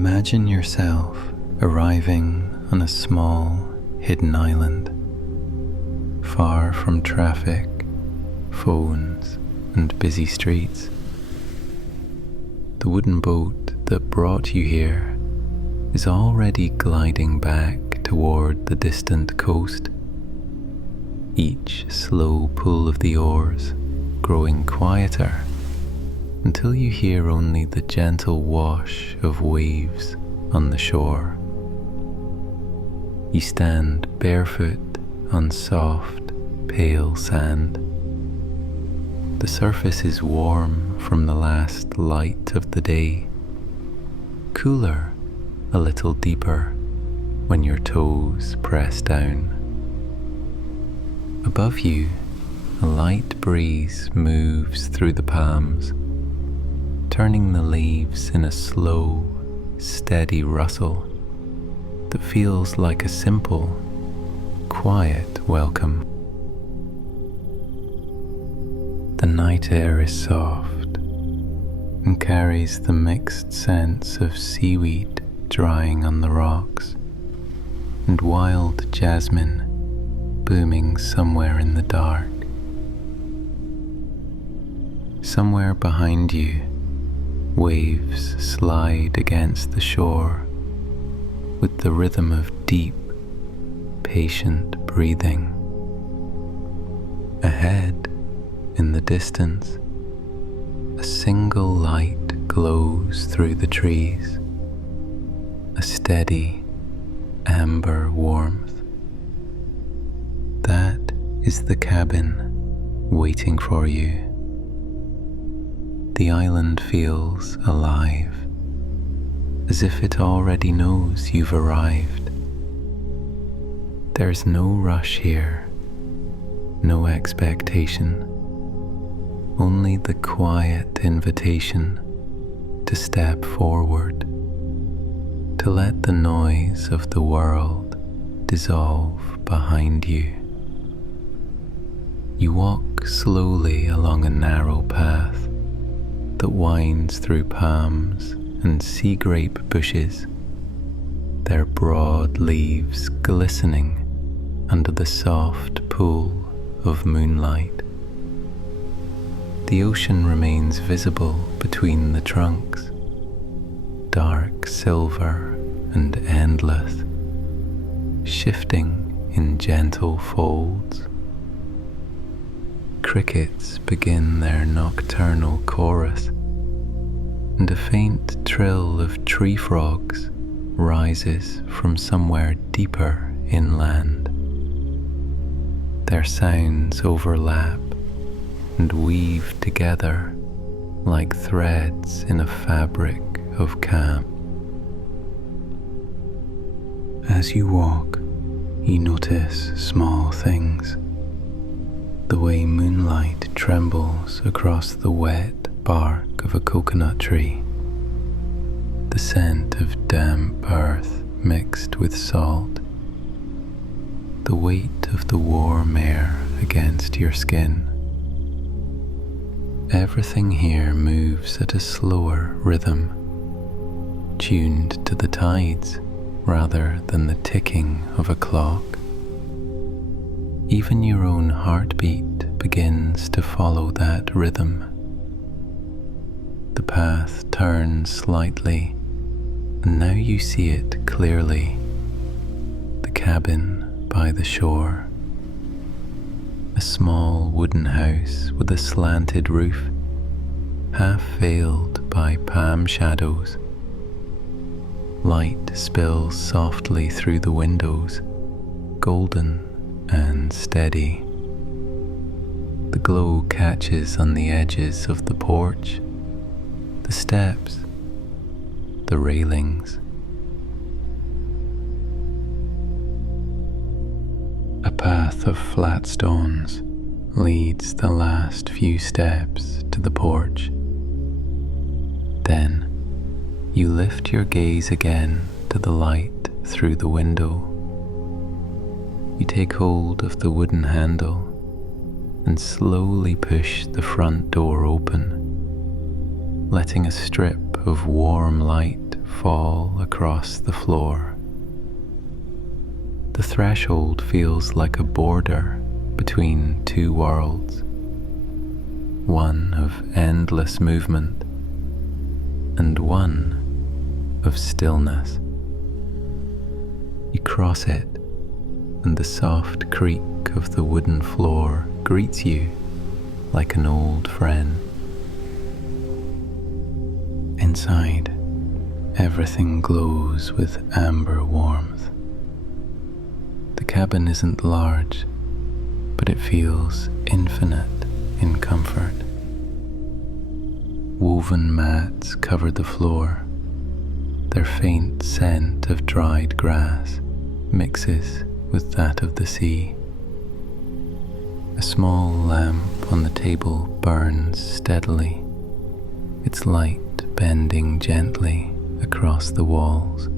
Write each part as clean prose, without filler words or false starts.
Imagine yourself arriving on a small, hidden island, far from traffic, phones, and busy streets. The wooden boat that brought you here is already gliding back toward the distant coast, each slow pull of the oars growing quieter until you hear only the gentle wash of waves on the shore. You stand barefoot on soft, pale sand. The surface is warm from the last light of the day, cooler a little deeper when your toes press down. Above you, a light breeze moves through the palms, turning the leaves in a slow, steady rustle that feels like a simple, quiet welcome. The night air is soft and carries the mixed scents of seaweed drying on the rocks and wild jasmine booming somewhere in the dark. Somewhere behind you, waves slide against the shore with the rhythm of deep, patient breathing. Ahead, in the distance, a single light glows through the trees, a steady, amber warmth. That is the cabin waiting for you. The island feels alive, as if it already knows you've arrived. There's no rush here, no expectation, only the quiet invitation to step forward, to let the noise of the world dissolve behind you. You walk slowly along a narrow path that winds through palms and sea grape bushes, their broad leaves glistening under the soft pool of moonlight. The ocean remains visible between the trunks, dark silver and endless, shifting in gentle folds. Crickets begin their nocturnal chorus, and a faint trill of tree frogs rises from somewhere deeper inland. Their sounds overlap and weave together like threads in a fabric of calm. As you walk, you notice small things. The way moonlight trembles across the wet bark of a coconut tree, the scent of damp earth mixed with salt, the weight of the warm air against your skin. Everything here moves at a slower rhythm, tuned to the tides rather than the ticking of a clock. Even your own heartbeat begins to follow that rhythm. The path turns slightly, and now you see it clearly. The cabin by the shore. A small wooden house with a slanted roof, half veiled by palm shadows. Light spills softly through the windows, golden and steady. The glow catches on the edges of the porch, the steps, the railings. A path of flat stones leads the last few steps to the porch. Then you lift your gaze again to the light through the window. You take hold of the wooden handle and slowly push the front door open, letting a strip of warm light fall across the floor. The threshold feels like a border between two worlds, one of endless movement and one of stillness. You cross it, and the soft creak of the wooden floor greets you like an old friend. Inside, everything glows with amber warmth. The cabin isn't large, but it feels infinite in comfort. Woven mats cover the floor. Their faint scent of dried grass mixes with that of the sea. A small lamp on the table burns steadily, its light bending gently across the walls.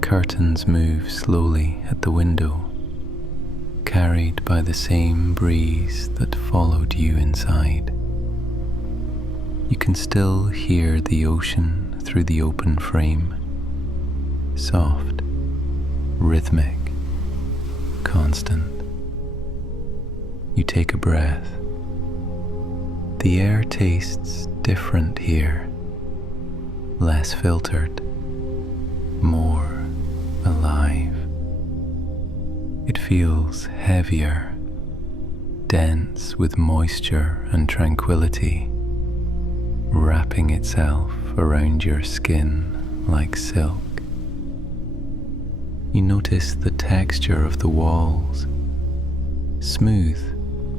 Curtains move slowly at the window, carried by the same breeze that followed you inside. You can still hear the ocean through the open frame, soft, rhythmic, constant. You take a breath. The air tastes different here, less filtered, more alive. It feels heavier, dense with moisture and tranquility, wrapping itself around your skin like silk. You notice the texture of the walls, smooth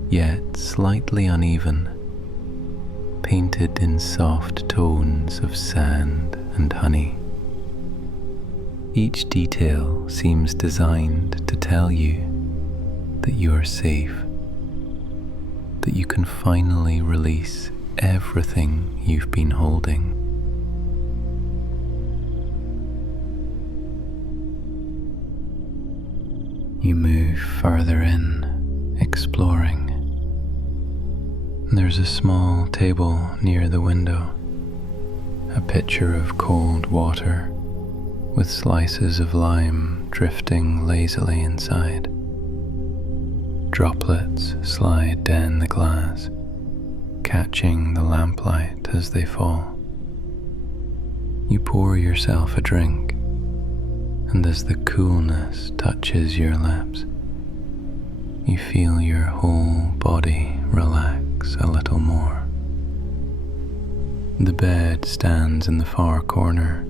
yet slightly uneven, painted in soft tones of sand and honey. Each detail seems designed to tell you that you are safe, that you can finally release everything you've been holding. You move further in, exploring. There's a small table near the window, a pitcher of cold water with slices of lime drifting lazily inside. Droplets slide down the glass, catching the lamplight as they fall. You pour yourself a drink, and as the coolness touches your lips, you feel your whole body relax a little more. The bed stands in the far corner,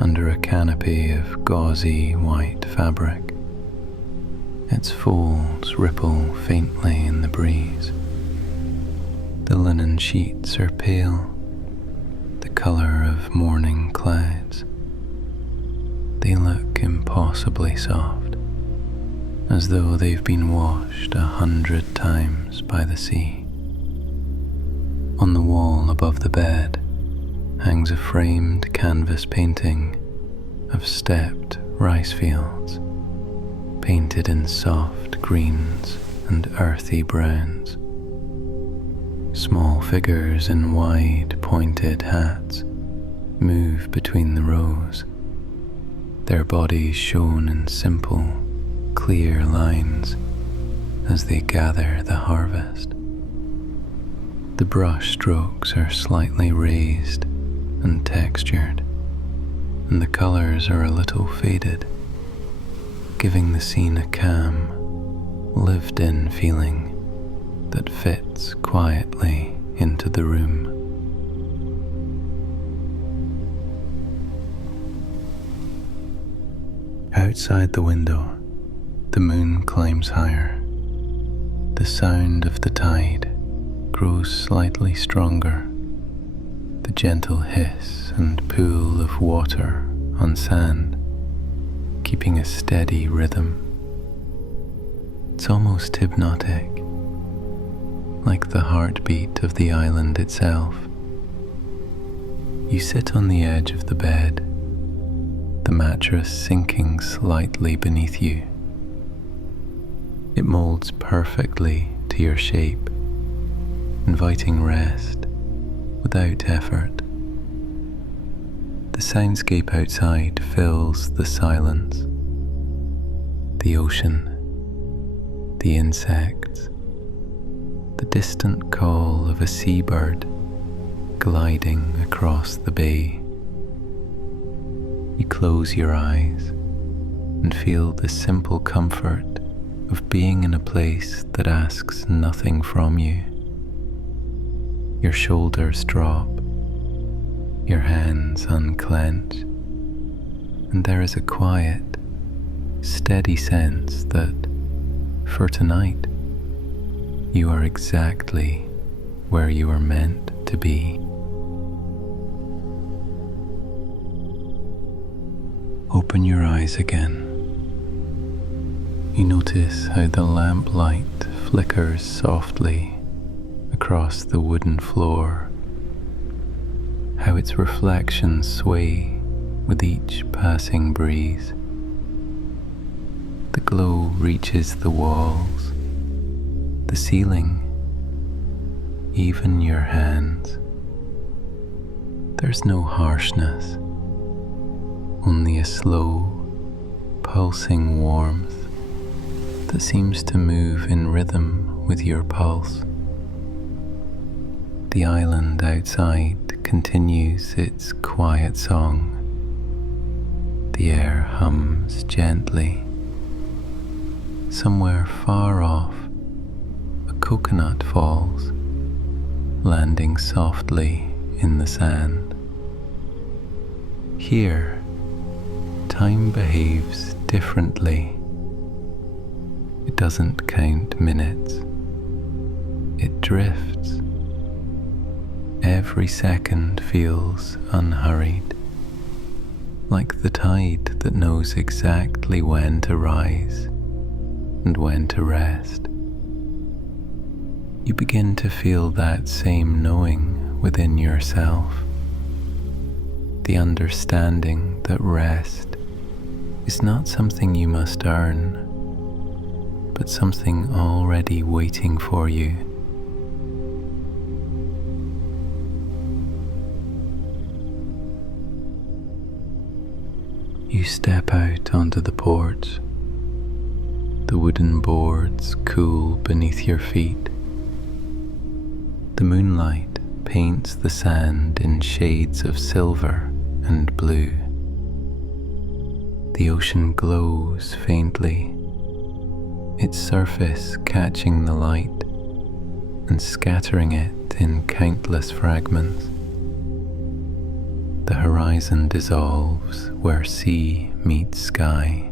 under a canopy of gauzy white fabric. Its folds ripple faintly in the breeze. The linen sheets are pale, the colour of morning clouds. They look impossibly soft, as though they've been washed 100 times by the sea. On the wall above the bed hangs a framed canvas painting of stepped rice fields, painted in soft greens and earthy browns. Small figures in wide pointed hats move between the rows, their bodies shown in simple, clear lines as they gather the harvest. The brush strokes are slightly raised and textured, and the colours are a little faded, giving the scene a calm, lived-in feeling that fits quietly into the room. Outside the window, the moon climbs higher. The sound of the tide grows slightly stronger, the gentle hiss and pool of water on sand, keeping a steady rhythm. It's almost hypnotic, like the heartbeat of the island itself. You sit on the edge of the bed, the mattress sinking slightly beneath you. It molds perfectly to your shape, inviting rest without effort. The soundscape outside fills the silence. The ocean, the insects, the distant call of a seabird gliding across the bay. You close your eyes and feel the simple comfort of being in a place that asks nothing from you. Your shoulders drop, your hands unclench, and there is a quiet, steady sense that, for tonight, you are exactly where you are meant to be. Open your eyes again. You notice how the lamplight flickers softly across the wooden floor, how its reflections sway with each passing breeze. The glow reaches the walls, the ceiling, even your hands. There's no harshness, only a slow, pulsing warmth that seems to move in rhythm with your pulse. The island outside continues its quiet song. The air hums gently. Somewhere far off, a coconut falls, landing softly in the sand. Here, time behaves differently. It doesn't count minutes. It drifts. Every second feels unhurried, like the tide that knows exactly when to rise and when to rest. You begin to feel that same knowing within yourself, the understanding that rest is not something you must earn, but something already waiting for you. You step out onto the porch. The wooden boards cool beneath your feet. The moonlight paints the sand in shades of silver and blue. The ocean glows faintly, its surface catching the light and scattering it in countless fragments. The horizon dissolves where sea meets sky.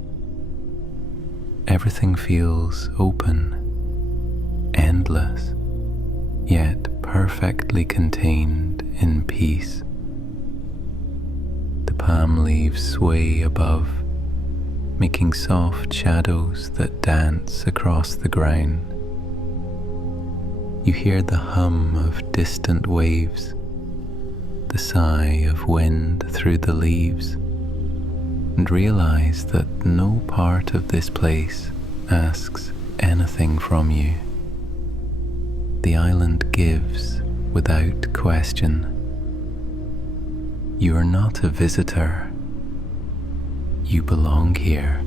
Everything feels open, endless, yet perfectly contained in peace. The palm leaves sway above, making soft shadows that dance across the ground. You hear the hum of distant waves, the sigh of wind through the leaves, and realize that no part of this place asks anything from you. The island gives without question. You are not a visitor. You belong here.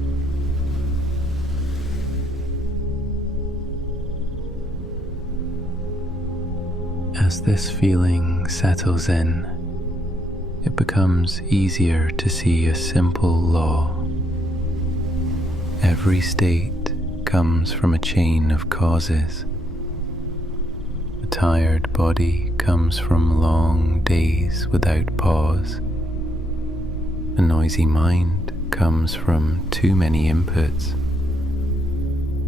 As this feeling settles in, it becomes easier to see a simple law. Every state comes from a chain of causes. A tired body comes from long days without pause. A noisy mind comes from too many inputs.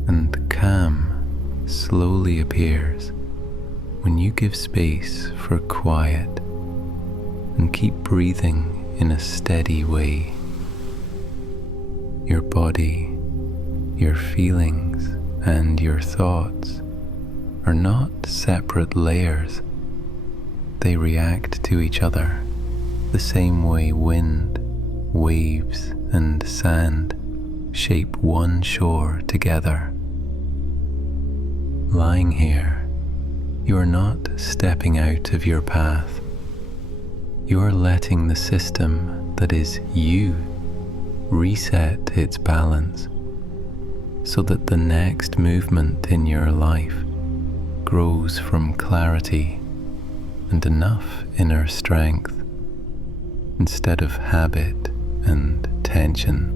And calm slowly appears when you give space for quiet and keep breathing in a steady way. Your body, your feelings, and your thoughts are not separate layers. They react to each other the same way wind, waves, and sand shape one shore together. Lying here, you are not stepping out of your path. You are letting the system that is you reset its balance so that the next movement in your life grows from clarity and enough inner strength instead of habit and tension.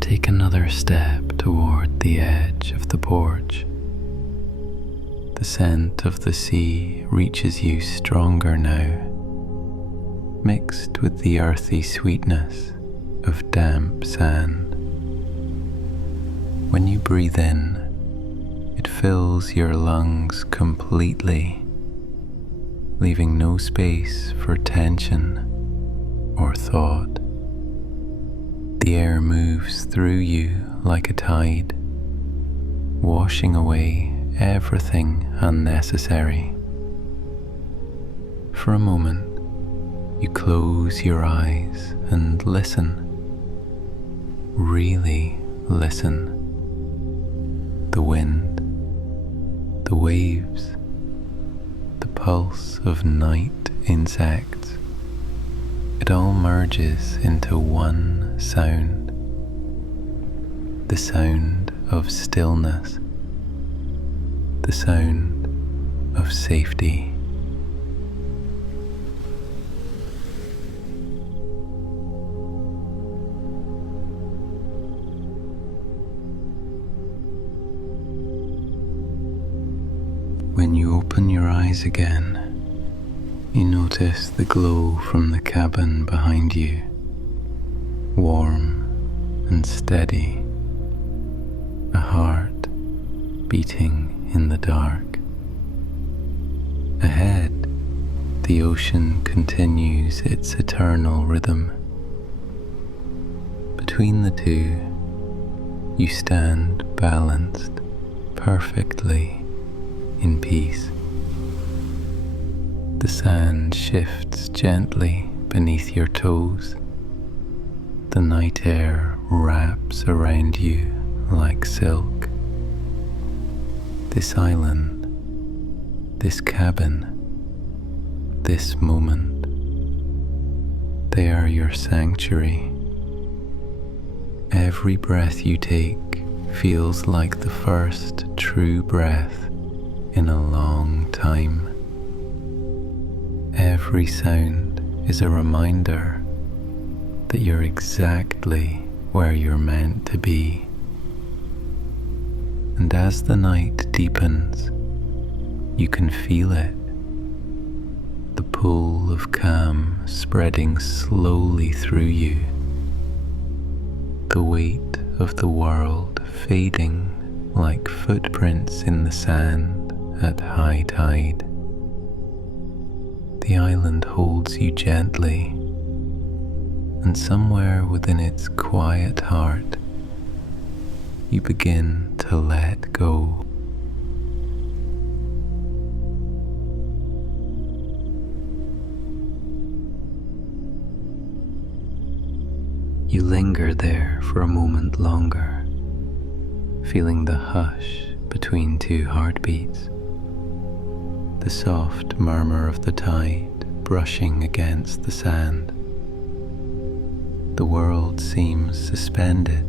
Take another step toward the edge of the porch. The scent of the sea reaches you stronger now, mixed with the earthy sweetness of damp sand. When you breathe in, it fills your lungs completely, leaving no space for tension or thought. The air moves through you like a tide, washing away everything unnecessary. For a moment, you close your eyes and listen. Really listen. The wind, the waves, the pulse of night insects. It all merges into one sound. The sound of stillness. The sound of safety. When you open your eyes again, you notice the glow from the cabin behind you, warm and steady, a heart beating in the dark. Ahead, the ocean continues its eternal rhythm. Between the two, you stand balanced perfectly in peace. The sand shifts gently beneath your toes. The night air wraps around you like silk. This island, this cabin, this moment, they are your sanctuary. Every breath you take feels like the first true breath in a long time. Every sound is a reminder that you're exactly where you're meant to be. And as the night deepens, you can feel it, the pull of calm spreading slowly through you, the weight of the world fading like footprints in the sand at high tide. The island holds you gently, and somewhere within its quiet heart, you begin to let go. You linger there for a moment longer, feeling the hush between two heartbeats, the soft murmur of the tide brushing against the sand. The world seems suspended,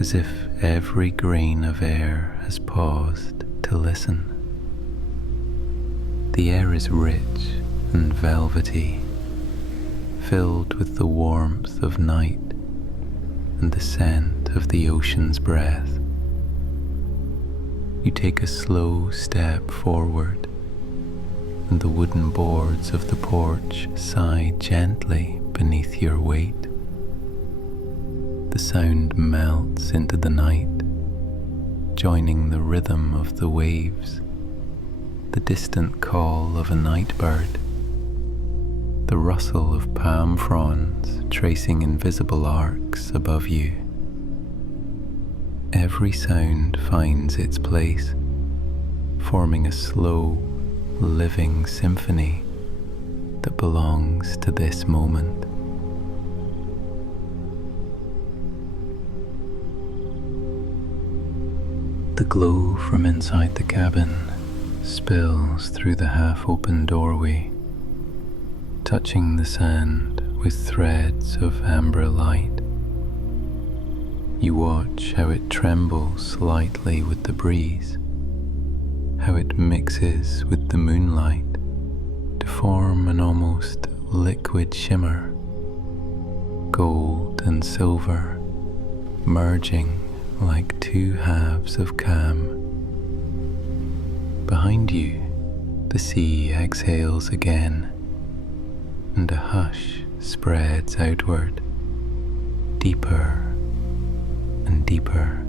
as if every grain of air has paused to listen. The air is rich and velvety, filled with the warmth of night and the scent of the ocean's breath. You take a slow step forward, and the wooden boards of the porch sigh gently beneath your weight. The sound melts into the night, joining the rhythm of the waves, the distant call of a night bird, the rustle of palm fronds tracing invisible arcs above you. Every sound finds its place, forming a slow, living symphony that belongs to this moment. The glow from inside the cabin spills through the half-open doorway, touching the sand with threads of amber light. You watch how it trembles slightly with the breeze, how it mixes with the moonlight to form an almost liquid shimmer, gold and silver merging like two halves of calm. Behind you, the sea exhales again, and a hush spreads outward, deeper and deeper.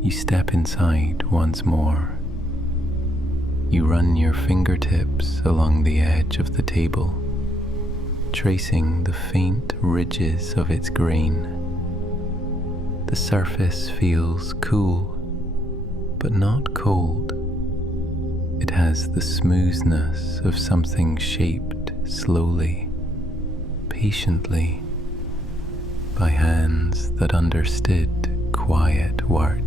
You step inside once more. You run your fingertips along the edge of the table, tracing the faint ridges of its grain. The surface feels cool, but not cold. It has the smoothness of something shaped slowly, patiently, by hands that understood quiet work.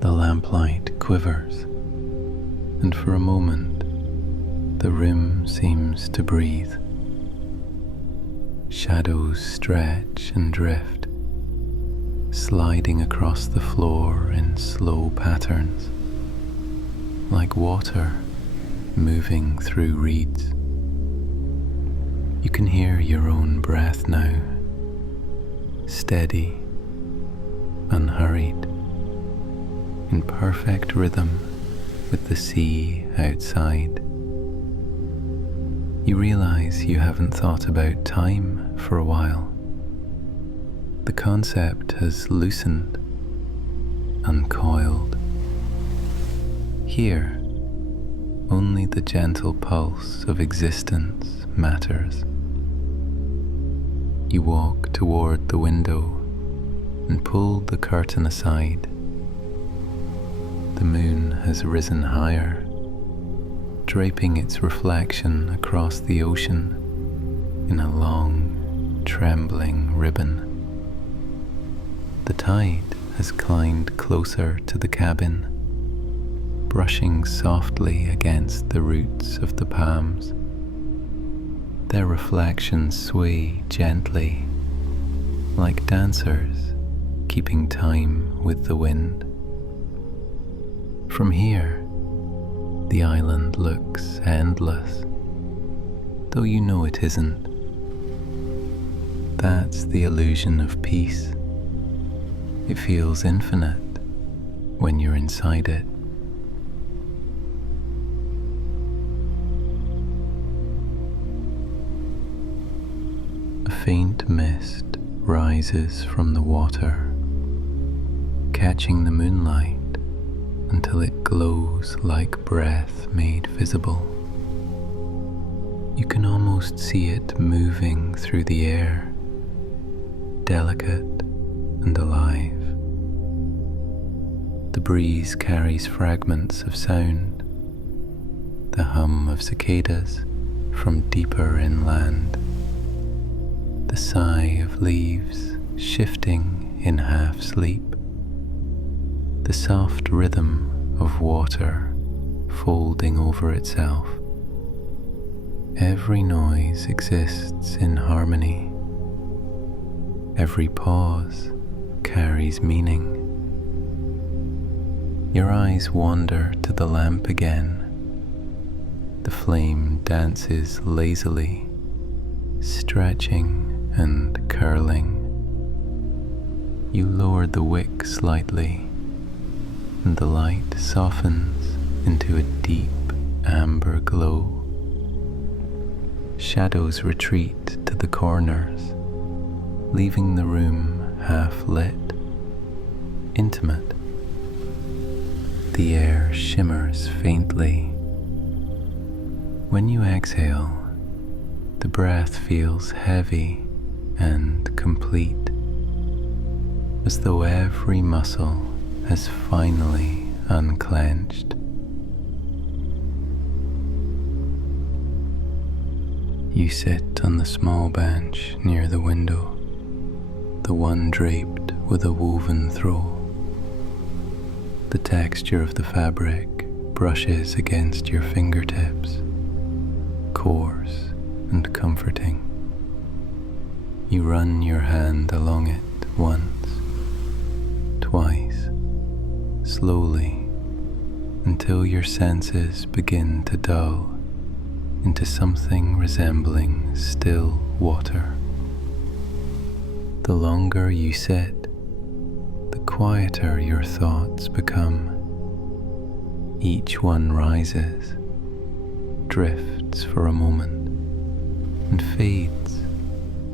The lamplight quivers, and for a moment the room seems to breathe. Shadows stretch and drift, sliding across the floor in slow patterns, like water moving through reeds. You can hear your own breath now, steady, unhurried, in perfect rhythm with the sea outside. You realize you haven't thought about time for a while. The concept has loosened, uncoiled. Here, only the gentle pulse of existence matters. You walk toward the window and pull the curtain aside. The moon has risen higher, draping its reflection across the ocean in a long, trembling ribbon. The tide has climbed closer to the cabin, brushing softly against the roots of the palms. Their reflections sway gently, like dancers keeping time with the wind. From here, the island looks endless, though you know it isn't. That's the illusion of peace. It feels infinite when you're inside it. A faint mist rises from the water, catching the moonlight until it glows like breath made visible. You can almost see it moving through the air, delicate and alive. The breeze carries fragments of sound, the hum of cicadas from deeper inland, the sigh of leaves shifting in half sleep, the soft rhythm of water folding over itself. Every noise exists in harmony. Every pause carries meaning. Your eyes wander to the lamp again. The flame dances lazily, stretching and curling. You lower the wick slightly, and the light softens into a deep amber glow. Shadows retreat to the corners, leaving the room half lit, intimate. The air shimmers faintly. When you exhale, the breath feels heavy and complete, as though every muscle has finally unclenched. You sit on the small bench near the window, the one draped with a woven throw. The texture of the fabric brushes against your fingertips, coarse and comforting. You run your hand along it once, twice, slowly, until your senses begin to dull into something resembling still water. The longer you sit, the quieter your thoughts become. Each one rises, drifts for a moment, and fades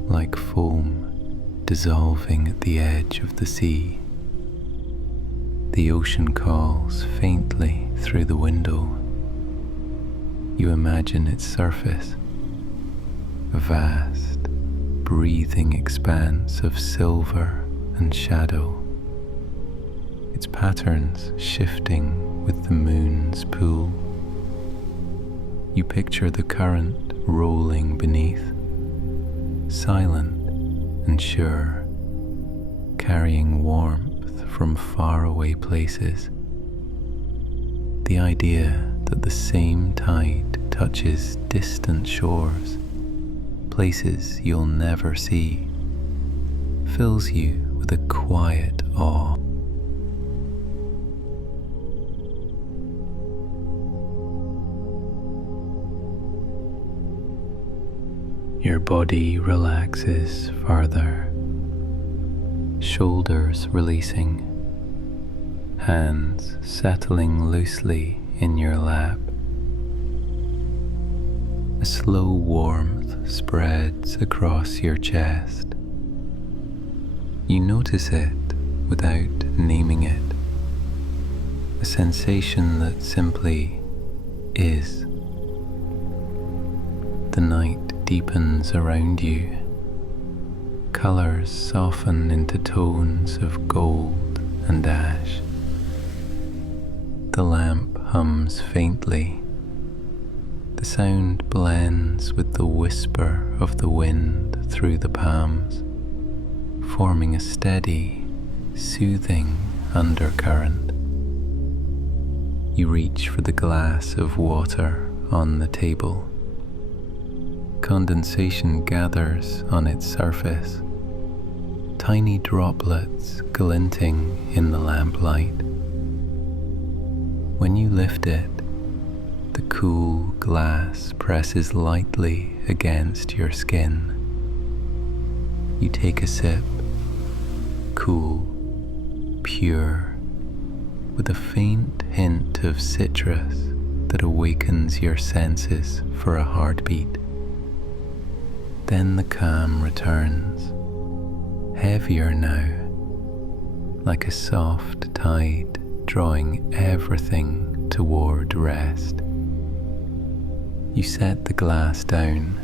like foam dissolving at the edge of the sea. The ocean calls faintly through the window. You imagine its surface, a vast, breathing expanse of silver and shadow, its patterns shifting with the moon's pull. You picture the current rolling beneath, silent and sure, carrying warmth from faraway places. The idea that the same tide touches distant shores, places you'll never see, fills you with a quiet awe. Your body relaxes further, shoulders releasing, hands settling loosely in your lap. A slow warmth spreads across your chest. You notice it without naming it, a sensation that simply is. The night deepens around you. Colors soften into tones of gold and ash. The lamp hums faintly. The sound blends with the whisper of the wind through the palms, forming a steady, soothing undercurrent. You reach for the glass of water on the table. Condensation gathers on its surface, tiny droplets glinting in the lamplight. When you lift it, the cool glass presses lightly against your skin. You take a sip, cool, pure, with a faint hint of citrus that awakens your senses for a heartbeat. Then the calm returns, heavier now, like a soft tide drawing everything toward rest. You set the glass down,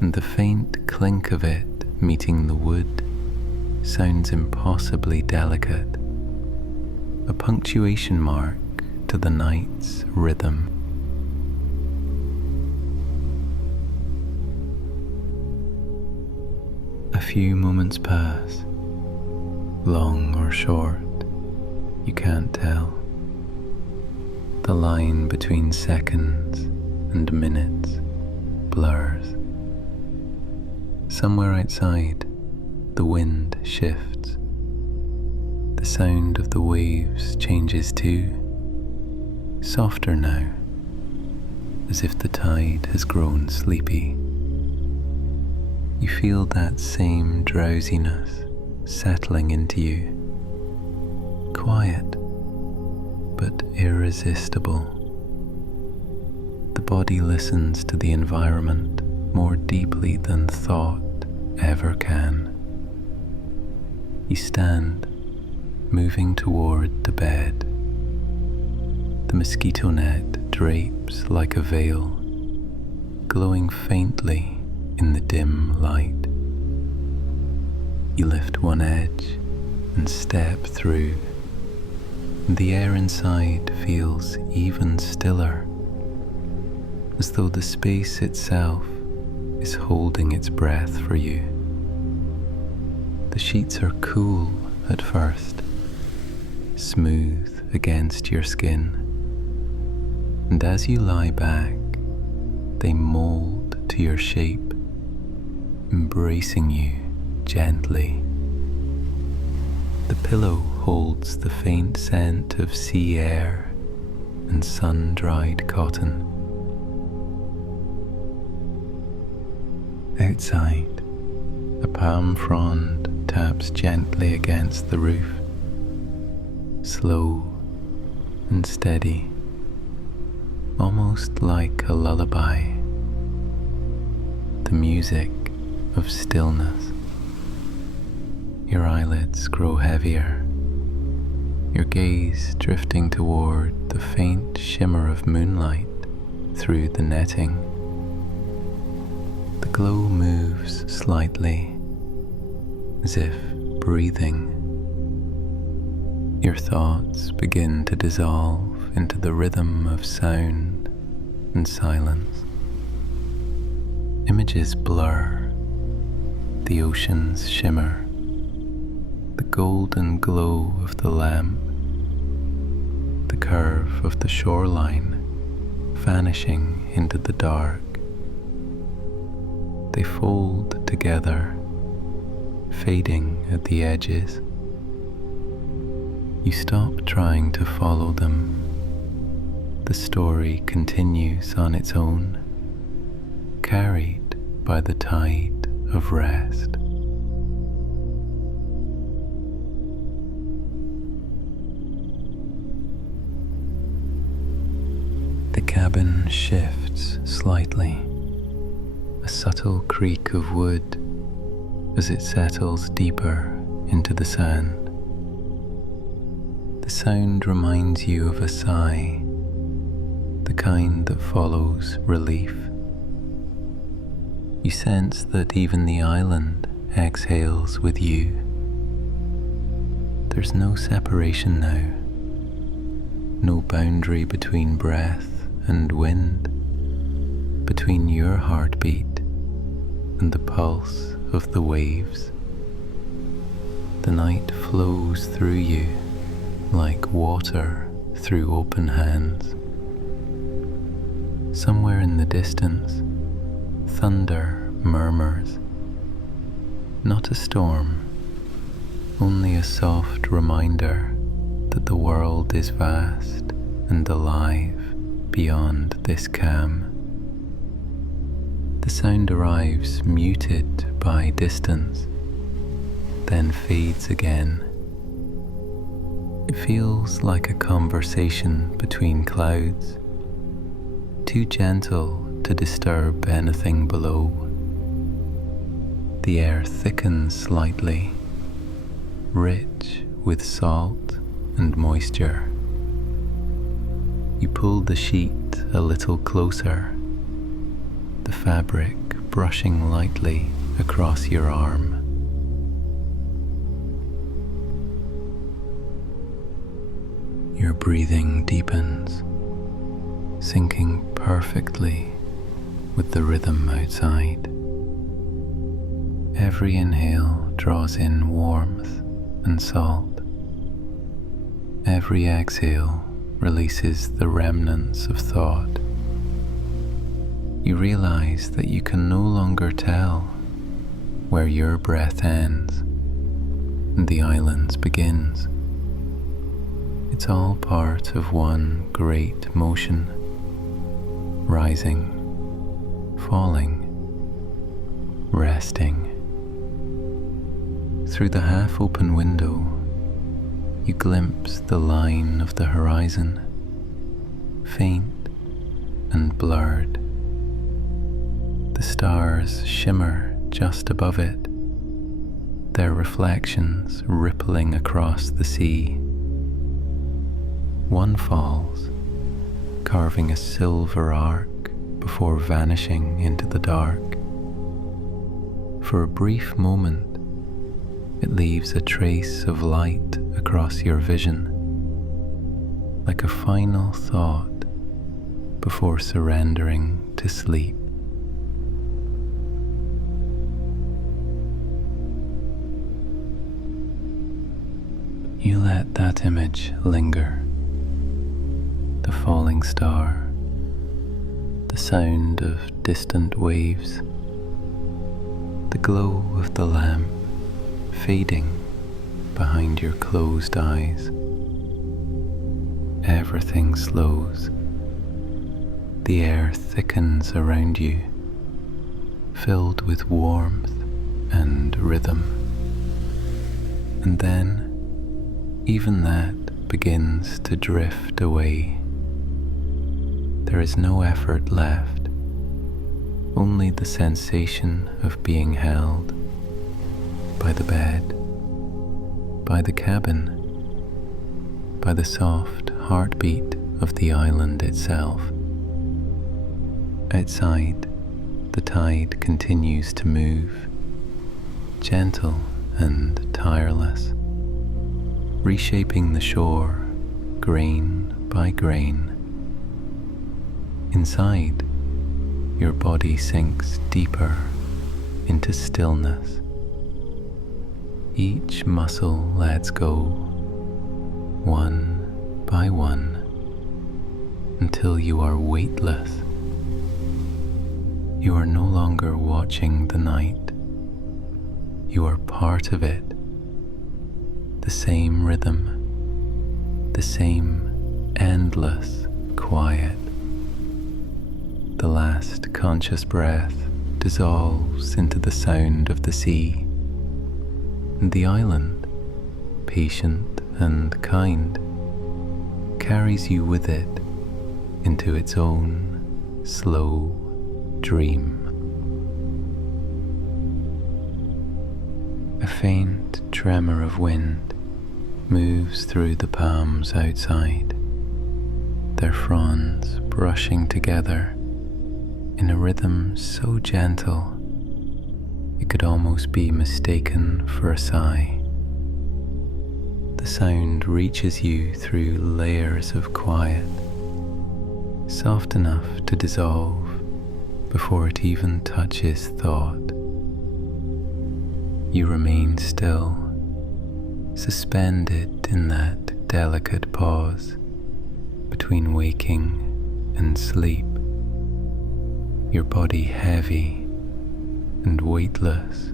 and the faint clink of it meeting the wood sounds impossibly delicate, a punctuation mark to the night's rhythm. A few moments pass, long or short, you can't tell. The line between seconds and minutes blurs. Somewhere outside, the wind shifts. The sound of the waves changes too, softer now, as if the tide has grown sleepy. You feel that same drowsiness settling into you, quiet but irresistible. The body listens to the environment more deeply than thought ever can. You stand, moving toward the bed. The mosquito net drapes like a veil, glowing faintly in the dim light. You lift one edge and step through, and the air inside feels even stiller, as though the space itself is holding its breath for you. The sheets are cool at first, smooth against your skin, and as you lie back, they mold to your shape, embracing you gently. The pillow holds the faint scent of sea air and sun-dried cotton. Outside, a palm frond taps gently against the roof, slow and steady, almost like a lullaby, the music of stillness. Your eyelids grow heavier, your gaze drifting toward the faint shimmer of moonlight through the netting. The glow moves slightly, as if breathing. Your thoughts begin to dissolve into the rhythm of sound and silence. Images blur, the oceans shimmer, the golden glow of the lamp, the curve of the shoreline vanishing into the dark. They fold together, fading at the edges. You stop trying to follow them. The story continues on its own, carried by the tide of rest. The cabin shifts slightly, a subtle creak of wood as it settles deeper into the sand. The sound reminds you of a sigh, the kind that follows relief. You sense that even the island exhales with you. There's no separation now, no boundary between breath and wind, between your heartbeat and the pulse of the waves. The night flows through you like water through open hands. Somewhere in the distance, thunder murmurs. Not a storm, only a soft reminder that the world is vast and alive beyond this calm. The sound arrives muted by distance, then fades again. It feels like a conversation between clouds, too gentle to disturb anything below. The air thickens slightly, rich with salt and moisture. You pull the sheet a little closer, the fabric brushing lightly across your arm. Your breathing deepens, syncing perfectly with the rhythm outside. Every inhale draws in warmth and salt. Every exhale releases the remnants of thought. You realize that you can no longer tell where your breath ends and the island's begins. It's all part of one great motion, rising, falling, resting. Through the half-open window, you glimpse the line of the horizon, faint and blurred. The stars shimmer just above it, their reflections rippling across the sea. One falls, carving a silver arc before vanishing into the dark. For a brief moment, it leaves a trace of light across your vision, like a final thought before surrendering to sleep. You let that image linger. The falling star, the sound of distant waves, the glow of the lamp fading behind your closed eyes. Everything slows. The air thickens around you, filled with warmth and rhythm. And then, even that begins to drift away. There is no effort left, only the sensation of being held by the bed, by the cabin, by the soft heartbeat of the island itself. Outside, the tide continues to move, gentle and tireless, reshaping the shore grain by grain. Inside, your body sinks deeper into stillness. Each muscle lets go, one by one, until you are weightless. You are no longer watching the night. You are part of it. The same rhythm, the same endless quiet. The last conscious breath dissolves into the sound of the sea, and the island, patient and kind, carries you with it into its own slow dream. A faint tremor of wind moves through the palms outside, their fronds brushing together in a rhythm so gentle it could almost be mistaken for a sigh. The sound reaches you through layers of quiet, soft enough to dissolve before it even touches thought. You remain still, suspended in that delicate pause between waking and sleep, your body heavy and weightless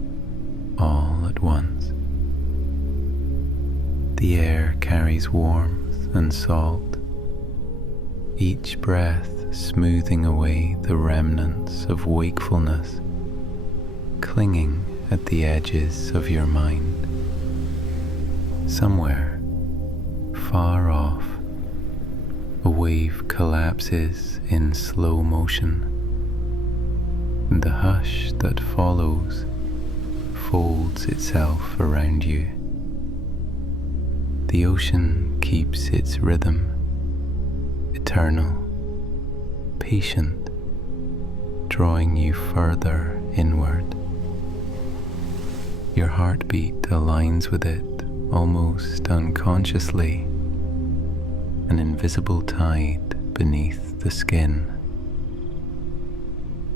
all at once. The air carries warmth and salt, each breath smoothing away the remnants of wakefulness clinging at the edges of your mind. Somewhere, far off, a wave collapses in slow motion, and the hush that follows folds itself around you. The ocean keeps its rhythm, eternal, patient, drawing you further inward. Your heartbeat aligns with it almost unconsciously, an invisible tide beneath the skin.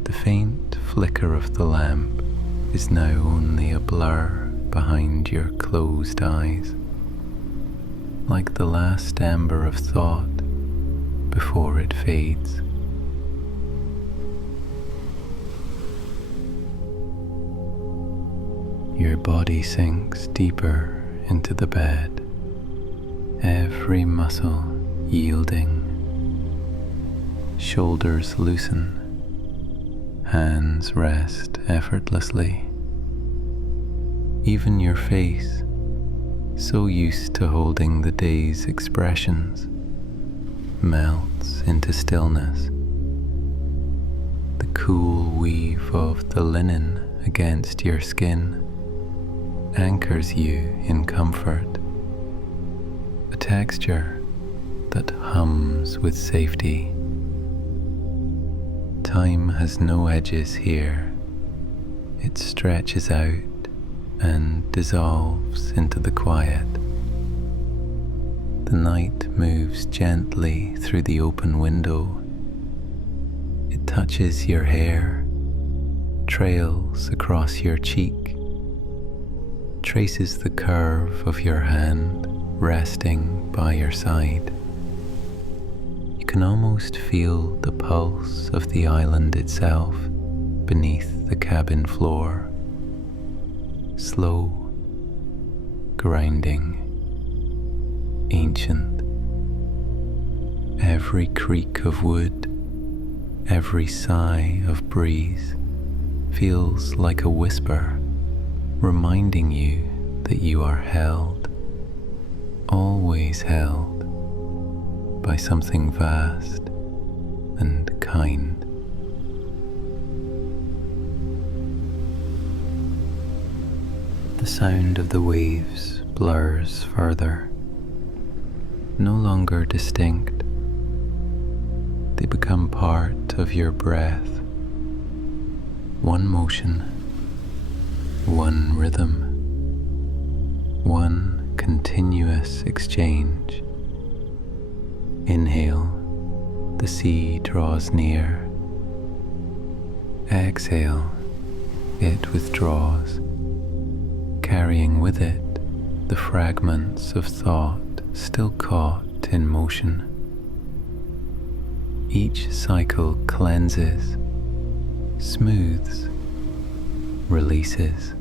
The faint flicker of the lamp is now only a blur behind your closed eyes, like the last ember of thought before it fades. Your body sinks deeper into the bed, every muscle yielding. Shoulders loosen, hands rest effortlessly. Even your face, so used to holding the day's expressions, melts into stillness. The cool weave of the linen against your skin anchors you in comfort, a texture that hums with safety. Time has no edges here. It stretches out and dissolves into the quiet. The night moves gently through the open window. It touches your hair, trails across your cheek, traces the curve of your hand resting by your side. You can almost feel the pulse of the island itself beneath the cabin floor. Slow, grinding, ancient. Every creak of wood, every sigh of breeze feels like a whisper, reminding you that you are held, always held, by something vast and kind. The sound of the waves blurs further, no longer distinct. They become part of your breath. One motion, one rhythm, one continuous exchange. Inhale, the sea draws near. Exhale, it withdraws, carrying with it the fragments of thought still caught in motion. Each cycle cleanses, smooths, releases.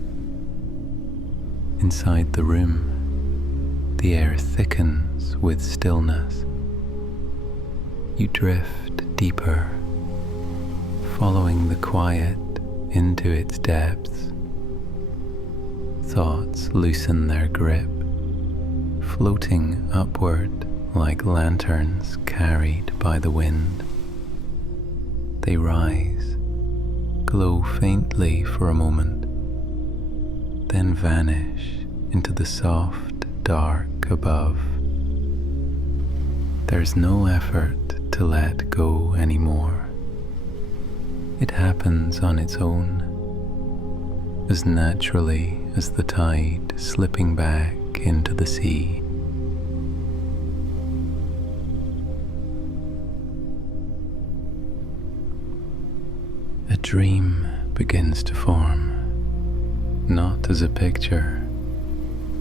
Inside the room, the air thickens with stillness. You drift deeper, following the quiet into its depths. Thoughts loosen their grip, floating upward like lanterns carried by the wind. They rise, glow faintly for a moment, then vanish into the soft dark above. There's no effort to let go anymore. It happens on its own, as naturally as the tide slipping back into the sea. A dream begins to form, not as a picture,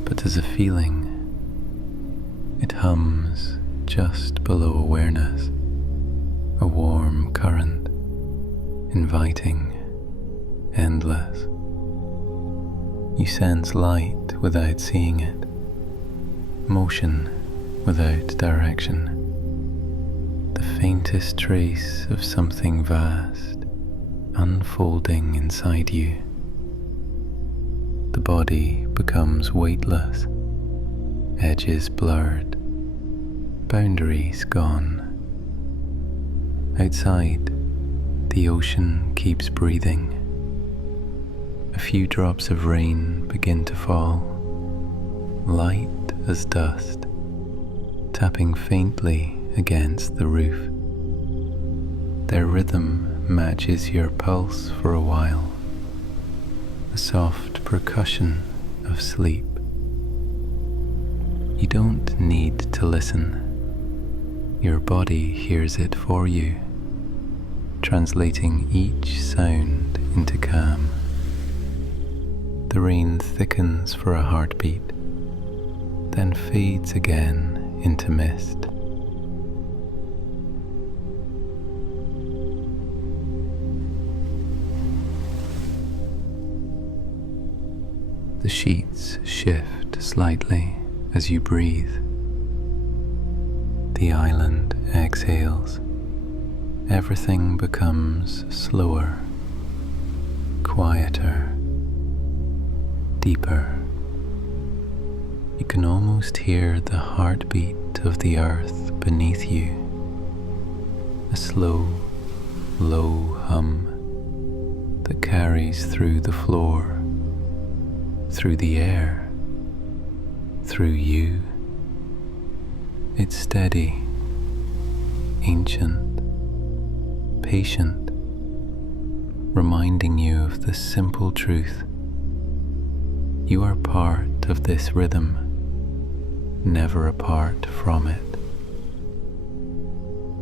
but as a feeling. It hums just below awareness, a warm current, inviting, endless. You sense light without seeing it, motion without direction, the faintest trace of something vast unfolding inside you. The body becomes weightless, edges blurred, boundaries gone. Outside, the ocean keeps breathing. A few drops of rain begin to fall, light as dust, tapping faintly against the roof. Their rhythm matches your pulse for a while, a soft percussion of sleep. You don't need to listen. Your body hears it for you, translating each sound into calm. The rain thickens for a heartbeat, then fades again into mist. The sheets shift slightly as you breathe. The island exhales. Everything becomes slower, quieter, deeper. You can almost hear the heartbeat of the earth beneath you, a slow, low hum that carries through the floor, through the air, through you. It's steady, ancient, patient, reminding you of the simple truth. You are part of this rhythm, never apart from it.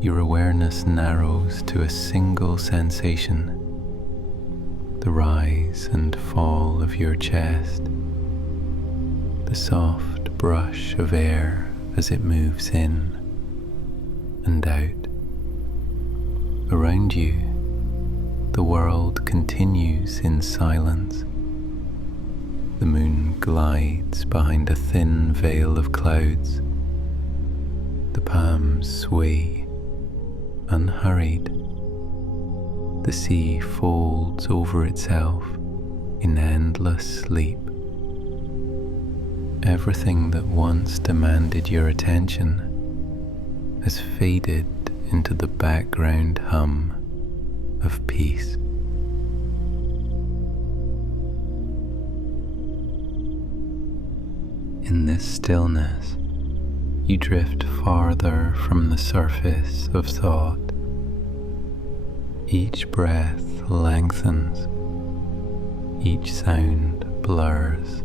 Your awareness narrows to a single sensation, the rise and fall of your chest, the soft brush of air as it moves in and out. Around you, the world continues in silence. The moon glides behind a thin veil of clouds. The palms sway, unhurried. The sea folds over itself in endless sleep. Everything that once demanded your attention has faded into the background hum of peace. In this stillness, you drift farther from the surface of thought. Each breath lengthens, each sound blurs.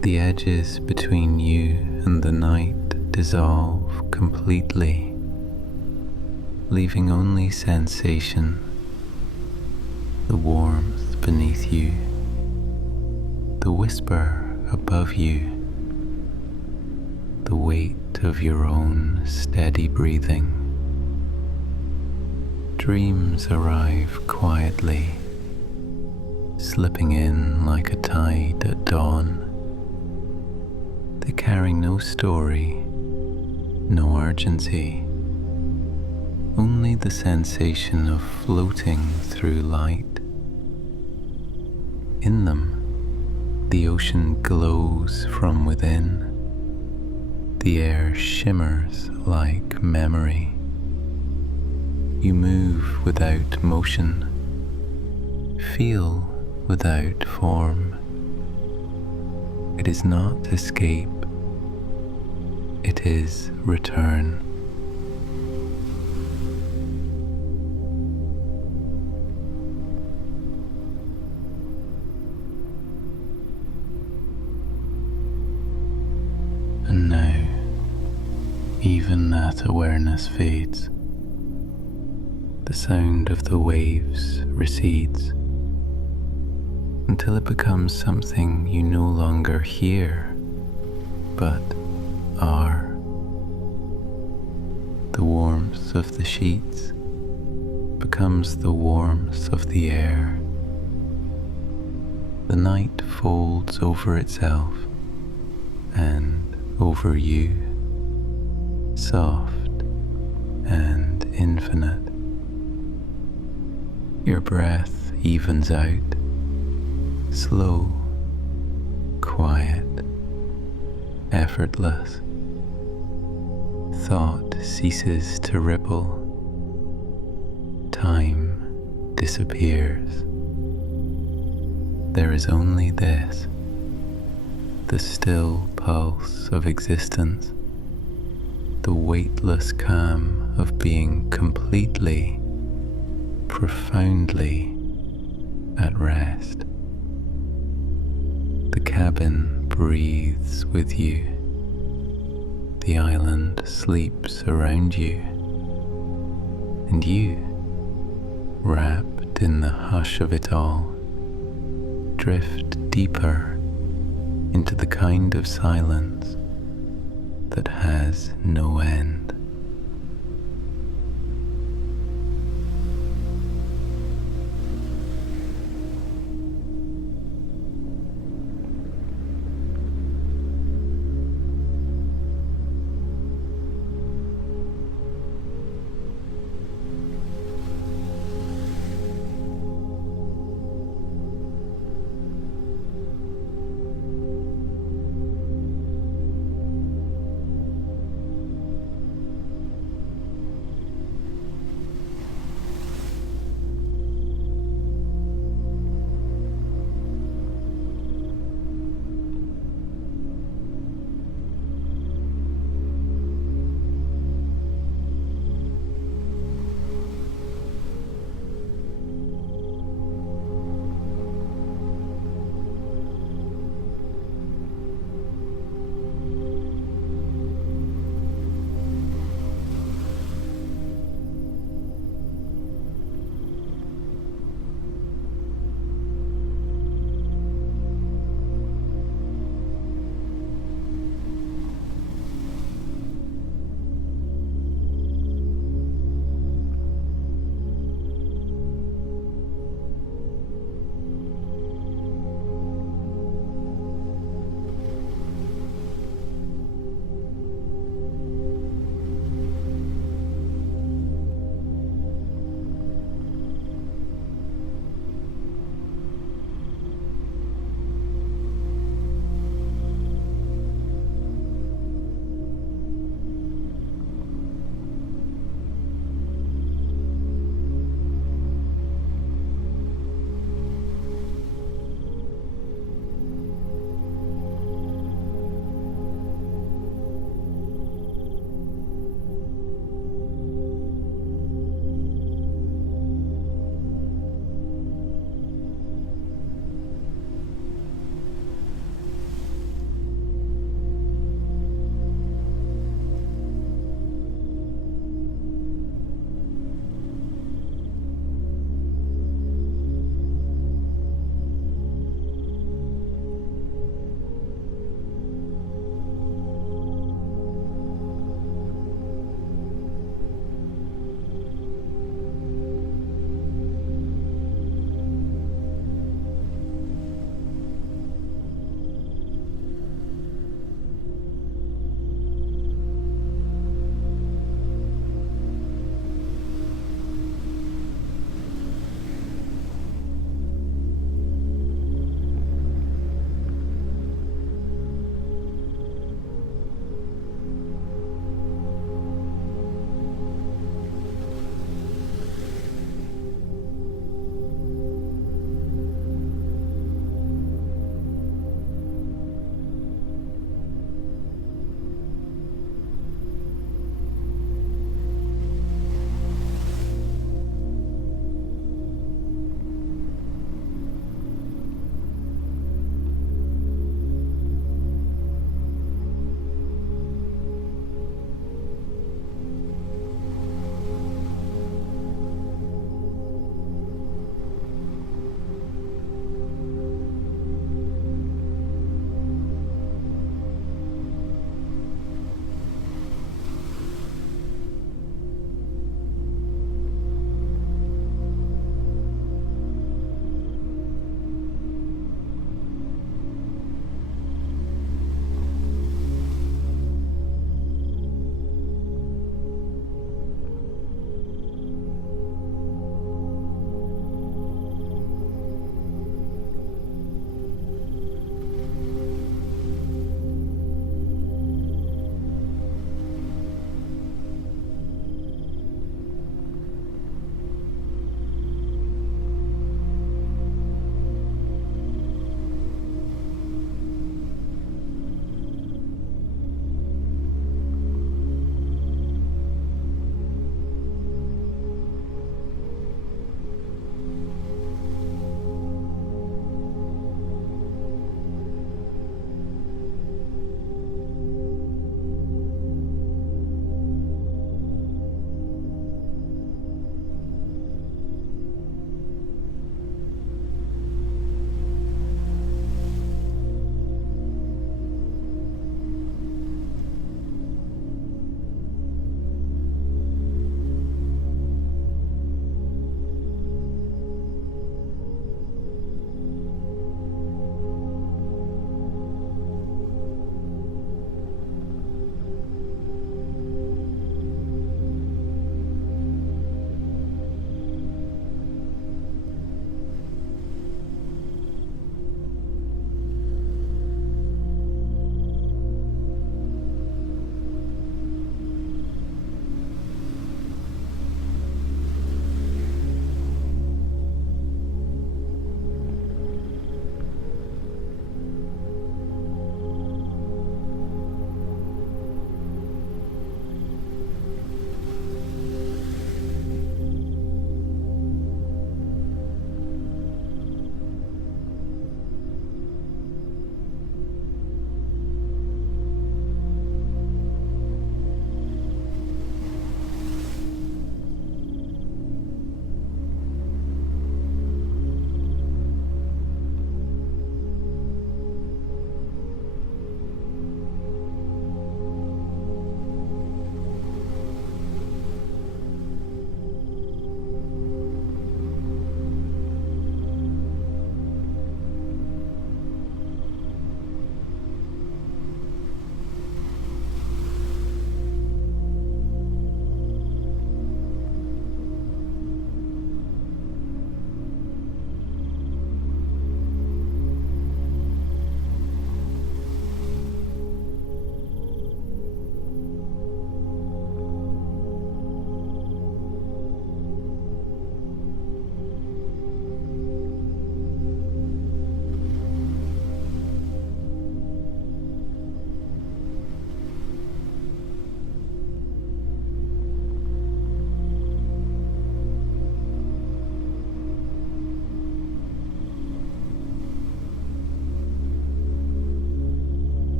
The edges between you and the night dissolve completely, leaving only sensation, the warmth beneath you, the whisper above you, the weight of your own steady breathing. Dreams arrive quietly, slipping in like a tide at dawn. They carry no story, no urgency, only the sensation of floating through light. In them, the ocean glows from within. The air shimmers like memory. You move without motion, feel without form. It is not escape, it is return. And now, even that awareness fades. The sound of the waves recedes until it becomes something you no longer hear, but are. The warmth of the sheets becomes the warmth of the air. The night folds over itself and over you, soft and infinite. Your breath evens out, slow, quiet, effortless. Thought ceases to ripple. Time disappears. There is only this, the still pulse of existence, the weightless calm of being completely, profoundly at rest. The cabin breathes with you. The island sleeps around you. And you, wrapped in the hush of it all, drift deeper into the kind of silence that has no end.